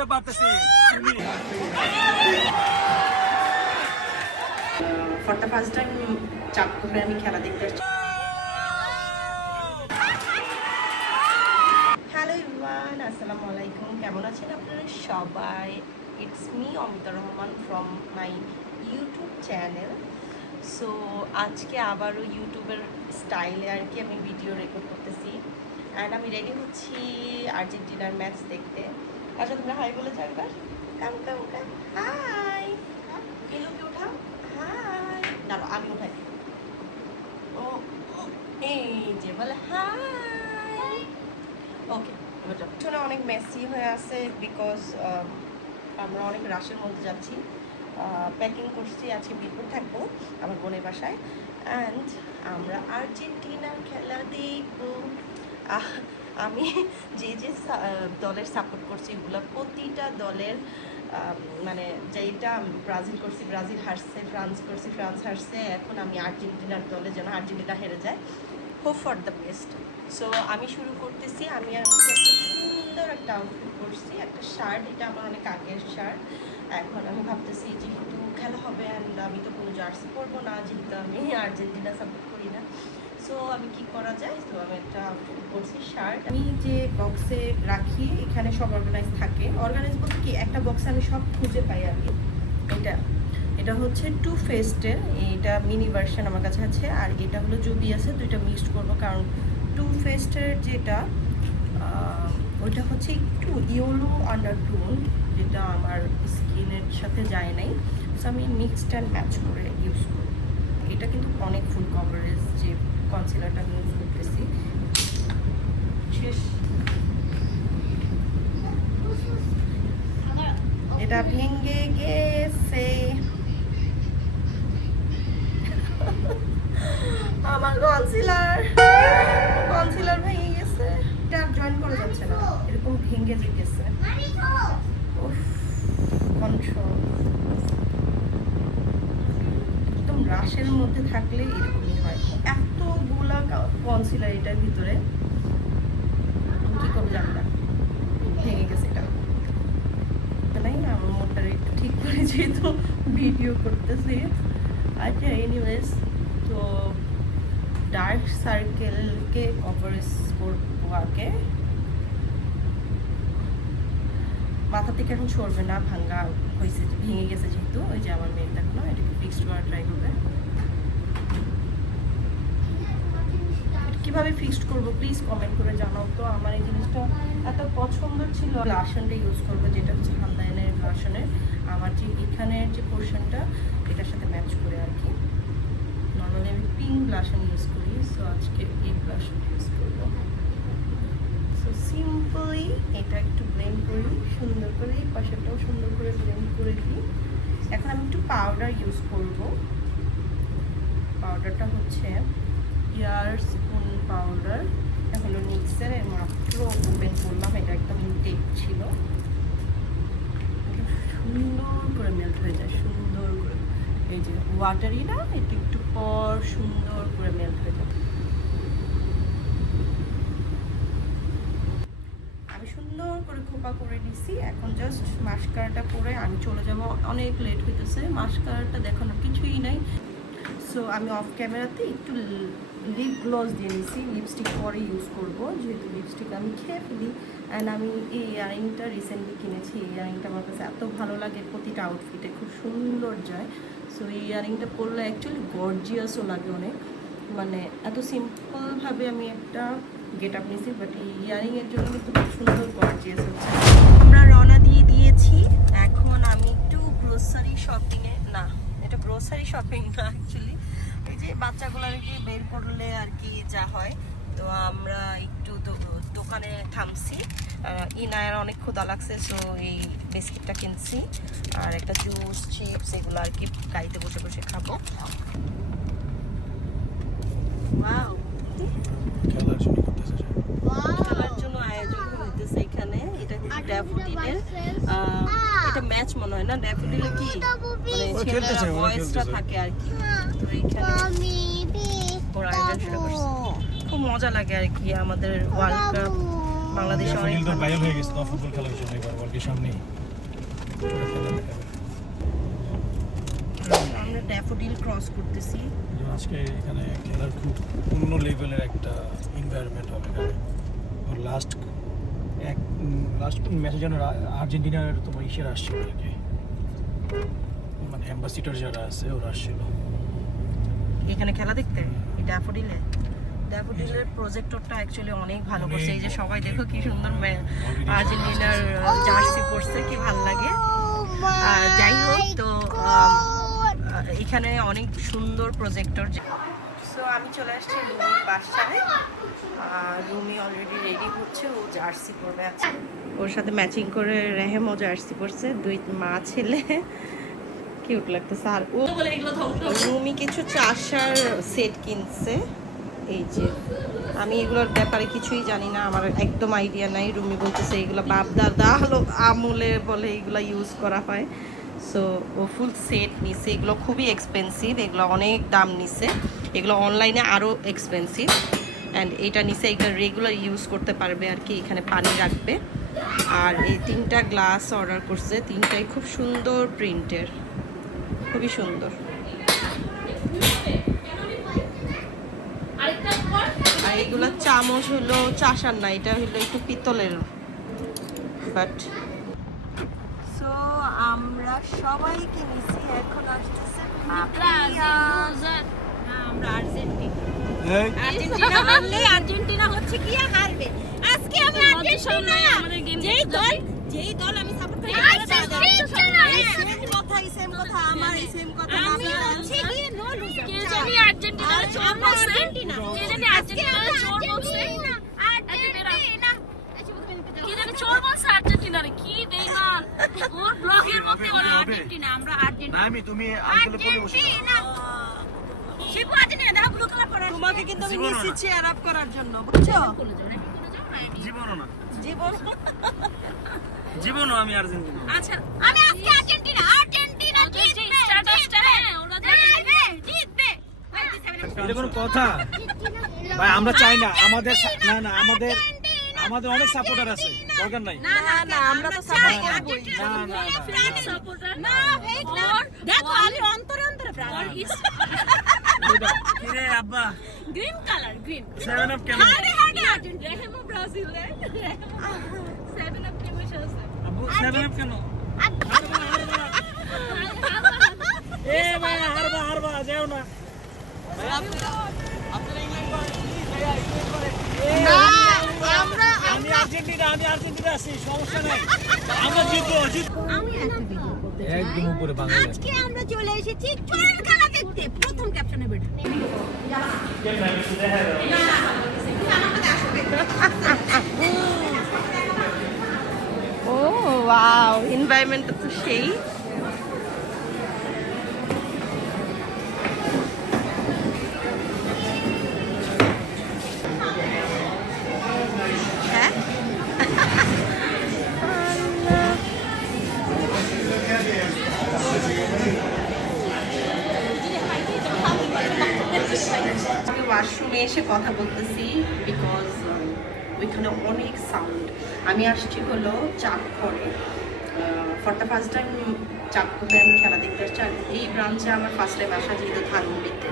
বুঝতে পারতেছি for the first time চাঁদপুরে আমি খেলা দেখতে আসছি। হ্যালো এভরিওয়ান, আসসালামু আলাইকুম। কেমন আছেন আপনারা সবাই? It's me Amita Rahman from my YouTube channel. So আজকে আবারও ইউটিউবের স্টাইলে আর কি আমি ভিডিও রেকর্ড করতেছি। অ্যান্ড আমি রেডি হচ্ছি আর্জেন্টিনার ম্যাচ দেখতে। আচ্ছা, তোমরা হাই বলে যাও একবার। কাম কাম কাম হাই। এলোকে ওঠাও। হাই। দাঁড়াও আমি উঠাই। ও এই যে বলে হাই। ওকে, এবার যাও। পিছনে অনেক মেসি হয়ে আছে বিকজ আমরা অনেক রাশের মধ্যে যাচ্ছি। প্যাকিং করছি, আজকে মিরপুর থাকবো আমার বোনের বাসায়। অ্যান্ড আমরা আর্জেন্টিনার খেলা দেখবো। আমি যে যে দলের সাপোর্ট করছি এগুলো প্রতিটা দলের মানে যেটা ব্রাজিল করছি ব্রাজিল হারছে, ফ্রান্স করছি ফ্রান্স হারছে, এখন আমি আর্জেন্টিনার দলে যেন আর্জেন্টিনা হেরে যায়। Hope for the best. So আমি শুরু করতেছি। আমি আজকে একটা সুন্দর একটা আউটফিট করছি, একটা শার্ট, এটা আমার অনেক আগের শার্ট। এখন আমি ভাবতেছি যেহেতু খেলা হবে অ্যান্ড আমি তো কোনো জার্সি পরবো না, যেহেতু আমি আর্জেন্টিনা সাপোর্ট করি না। সো আমি কি করা যায়, তো আমি একটা আউটফিট করছি শার্ট। আমি যে বক্সে রাখি এখানে সব অর্গানাইজ থাকে। অর্গানাইজ বলতে কি, একটা বক্সে আমি সব খুঁজে পাই আর কি। এটা হচ্ছে টু ফেস্টের, এটা মিনি ভার্সন আমার কাছে আছে। আর এটা হলো জুবি আছে, দুইটা মিক্সড করবো কারণ টু ফেস্টের যেটা ওইটা হচ্ছে একটু ইয়েলো আন্ডারটোন, যেটা আমার স্কিনের সাথে যায় নাই। সো আমি মিক্সড অ্যান্ড ম্যাচ করে ইউজ করি। এটা কিন্তু অনেক ফুল কভারেজ যে কনসিলারটা আমি ইউজ করতেছি। এটা ভেঙে গেছে আমার কনসিলার ভেঙে গেছে। এটা জয়েন করা যাচ্ছে না, এরকম ভেঙে যেতেছে। কন্ট্রোল একদম রাশের মধ্যে থাকলে এরকমই হয়। এতগুলা কনসিলার এটার ভিতরে কি করবো জানি না, ভেঙে গেছে। এটা নাই, আমার মোটর একটু ঠিক করে যেহেতু ভিডিও করতেছি। আচ্ছা, এনিওয়েজ, তো ডার্ক সার্কেলকে কভারেজ করবো আগে। মাথা থেকে এখন সরবে না, ভাঙ্গা হয়েছে, ভেঙে গেছে যেহেতু। ওই যে আমার মেয়ে দেখো না, এটাকে ফিক্সড করার ট্রাই করবে। কিভাবে ফিক্সড করবো প্লিজ কমেন্ট করে জানাও তো। আমার এই জিনিসটা এত পছন্দ ছিল। গ্লাসনটা ইউজ করবো, যেটা হচ্ছে হান্দায়নের গ্লাসনের। আমার যে এখানের যে পোর্শনটা এটার সাথে ম্যাচ করে আর কি। নর্মালি আমি পিঙ্ক গ্লাসন ইউজ করি, সো আজকে এই গ্লাসন ইউজ করবো। সো সিম্পলি এটা একটু ব্লেন্ড করি সুন্দর করে, পাশেরটাও সুন্দর করে ব্লেন্ড করে দিই। এখন আমি একটু পাউডার ইউজ করবো। পাউডারটা হচ্ছে ইয়ার স্পুন পাউডার। এটা হলো নিক্সের, এর মাত্র ওপেন করলাম, এটা একদম ইনটেক ছিল। সুন্দর করে মেল্ট হয়ে যায়, সুন্দর করে। এই যে ওয়াটারি না, এটা একটু পর সুন্দর করে মেল্ট হয়ে যায়। আমি সুন্দর করে খোপা করে নিছি। এখন জাস্ট মাস্কারাটা পরে আমি চলে যাব, অনেক লেট হইতেছে। মাস্কারাটা দেখানোর কিছুই নাই। সো আমি অফ ক্যামেরাতে একটু লিপ গ্লস দিয়ে নিছি, লিপস্টিক পরে ইউজ করবো যেহেতু লিপস্টিক আমি খেয়ে ফেলি। অ্যান্ড আমি এই ইয়ারিংটা রিসেন্টলি কিনেছি। এই ইয়ারিংটা আমার কাছে এত ভালো লাগে, প্রতিটা আউটফিটে খুব সুন্দর যায়। সো এই ইয়ারিংটা পরলে অ্যাকচুয়ালি গর্জিয়াসও লাগে অনেক, মানে এত সিম্পলভাবে আমি একটা গেট আপ নিয়েছি, বাট এই ইয়ারিংয়ের জন্য কিন্তু খুব সুন্দর গর্জিয়াস হচ্ছে। আমরা রওনা দিয়ে দিয়েছি। এখন আমি একটু গ্রোসারি শপিংয়ে, না এটা গ্রোসারি শপিং না অ্যাকচুয়ালি, এই যে বাচ্চাগুলো আর কি বের করলে আর কি যা হয়। তো আমরা একটু দোকানে থামছি। ইনায়ের অনেক ক্ষুধা লাগছে, সো এই বিস্কিটটা কিনছি আর একটা জুস চিপস এগুলো আর কি গাড়িতে বসে বসে খাবো। ওয়াও, খেলার জন্য আয়োজন হইতেছে এখানে। এটা ড্যাফোডিলের, এটা ম্যাচ মনে হয় না। ড্যাফোডিলে কি মানে ছেলেরা বয়েজরা থাকে আর কি, তো এইখানে ওরা আয়োজন শুরু করছে। খুব মজা লাগে আর কি। আমাদের ওয়ার্ল্ড কাপ বাংলাদেশে অনেক তো ভাইরাল হয়ে গেছে, তো ফুটবল খেলা হয়েছে এবার ওয়ার্ল্ডের সামনেই। আমরা ড্যাফোডিল ক্রস করতেছি। আজকে এখানে খেলার খুব অন্য লেভেলের একটা এনভায়রনমেন্ট হবে এখানে। আর লাস্ট ম্যাচে যেন আর্জেন্টিনার তোমার ইসের আসছিল আর কি, মানে অ্যাম্বাসিডার যারা আছে ওরা আসছিল এখানে খেলা দেখতে। এই ড্যাফোডিলের প্রজেক্টরটা অ্যাকচুয়ালি অনেক ভালো করছে। এই যে সবাই দেখো কি সুন্দর আর্জেন্টিনার জার্সি পরছে, কি ভালো লাগে। যাই হোক, তো এখানে অনেক সুন্দর প্রজেক্টর। সো আমি চলে আসছি রুমির বাসায়। রুমি অলরেডি রেডি হচ্ছে, ও জার্সি পরবে আছে। ওর সাথে ম্যাচিং করে রেহেমও জার্সি পরছে, দুই মা ছেলে, কিউট লাগতেছে। আর ও রুমি কিছু চাষার সেট কিনছে। এই যে আমি এগুলোর ব্যাপারে কিছুই জানি না, আমার একদম আইডিয়া নাই। রুমি বলতেছে এগুলো বাপ দাদা হলো আমলে বলে এগুলো ইউজ করা হয়। সো ও ফুল সেট নিছে। এগুলো খুবই এক্সপেন্সিভ, এগুলো অনেক দাম নিছে। এগুলো অনলাইনে আরও এক্সপেন্সিভ। অ্যান্ড এটা নিচে এটা রেগুলার ইউজ করতে পারবে আর কি, এখানে পানি রাখবে। আর এই 3টা গ্লাস অর্ডার করছে, 3টাই খুব সুন্দর প্রিন্টের, খুবই সুন্দর। আর এগুলো চামচ হলো চাষার না, এটা হলো একটু পিতলের। বাট সো আমরা সবাইকে নিছি, এখন আসতেছে আমরা আর্জেন্টিনা হচ্ছে কি হারবে আজকে। আমি আর্জেন্টিনা যেই দল আমি সাপোর্ট করি, সেম কথা আমার, সেম কথা আমি হচ্ছে কি নো লুজার। কে জানি আর্জেন্টিনার চোর বলছে, কে জানি আর্জেন্টিনার চোর বলছে, আর্জেন্টিনা কে জানি চোর বলছে আর্জেন্টিনার। কি দেই না ওর ব্লগের মধ্যে বলে আর্জেন্টিনা, আমরা আর্জেন্টিনা। না আমি তুমি আঙ্কেলে বলে বসে শিবু আর্জেন্টিনা দাও, ব্লু কালার পরা। তোমাকে কিন্তু আমি নিচ্ছি চেয়ার আপ করার জন্য, বুঝছো? জীবনও না, জীবনও আমি আর্জেন্টিনা। আচ্ছা আমি আজকে আর্জেন্টিনা জিতবে, স্ট্যাটাসটা হ্যাঁ ওরা জিতবে। এটা কোনো কথা ভাই? আমরা চাই না, আমাদের না আমাদের অনেক সাপোর্টার আছে, দরকার নাই। না আমরা তো সাপোর্ট করবই। সাপোর্টার না ফেক না, দেখো আমি অন্তরে ব্রাদার কিরে আব্বা গ্রিন কালার, গ্রিন 7 আপ কেন? হাড়ে আর্জেন্টিনা রেহেমো ব্রাজিল রে 7 আপ কে বসে আছে আব্বু 7 আপ কেন? এ ভাই হারবা যাও না ভাই। আপনারা ইংল্যান্ড করেন ভাইয়া, ইংল্যান্ড করেন না। আমি আর্জেন্টিনা আছি, সমস্যা নাই, আমরা জিতবো। আমি একটা ভিডিও করতে চাই একদম উপরে বাংলা। আজকে আমরা চলে এসেছি চোরের খেলা দেখতে। প্রথম ক্যাপশনে বেটা ও ওয়াও, এনভায়রনমেন্টটা তো সেই। আমি ওয়াশরুমে এসে কথা বলতেছি বিকজ ওইখানে অনেক সাউন্ড। আমি আসছি হলো চাঁদপুরে, ফর দ্য ফার্স্ট টাইম চাঁদপুরে আমি খেলা দেখতে আসছি। আর এই ব্রাঞ্চে আমার ফার্স্ট টাইম আসা, যেহেতু ধানমন্ডিতে।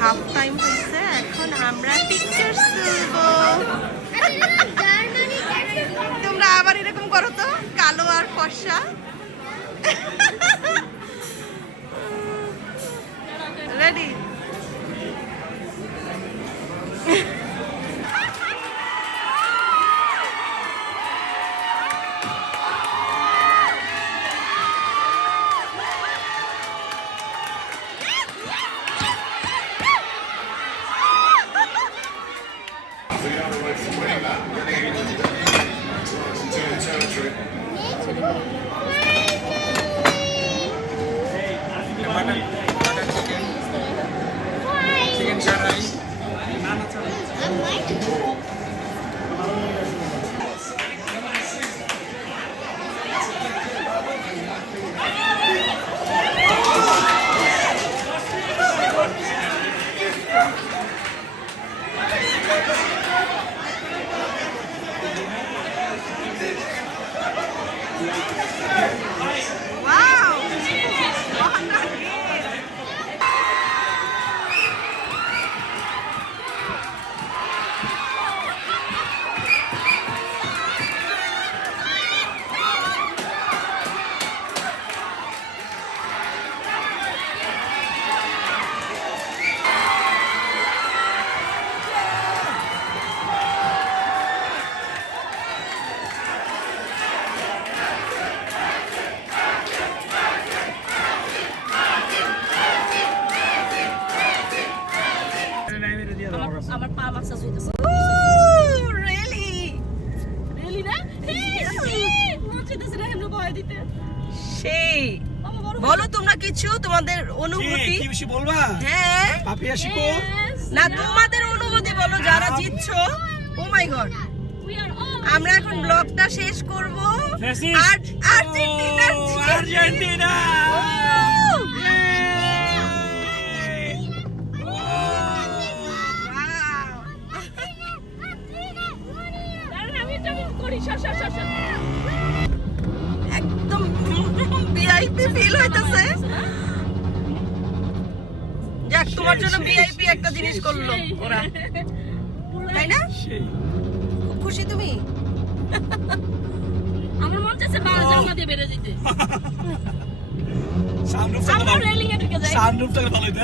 হাফ টাইম হয়েছে, এখন আমরা পিকচার তুলবো। তোমরা আবার এরকম করো তো, কালো আর ফর্সা। রেডি? দিতে। সেই বলো তোমরা কিছু তোমাদের অনুভূতি। কি বেশি বলবা? হ্যাঁ পাপিয়া শিখো। না তোমাদের অনুভূতি বলো যারা জিতছো। ও মাই গড, We are all আমরা এখন ব্লগটা শেষ করব। ফ্যাসিস্ট। Argentina Argentina. দাঁড়ান, আমি এটা করি। সর। একদম ভিআইপি ফিল হইতাছে। যাক তোমার জন্য ভিআইপি একটা জিনিস করলো ওরা, তাই না? খুব খুশি তুমি? আমার মন চাচ্ছে জানলা দিয়ে বেরিয়ে যেতে। সানরুফ আমরা রেলিং এ ঢুকে যাই। সানরুফটা ভালো হইতো।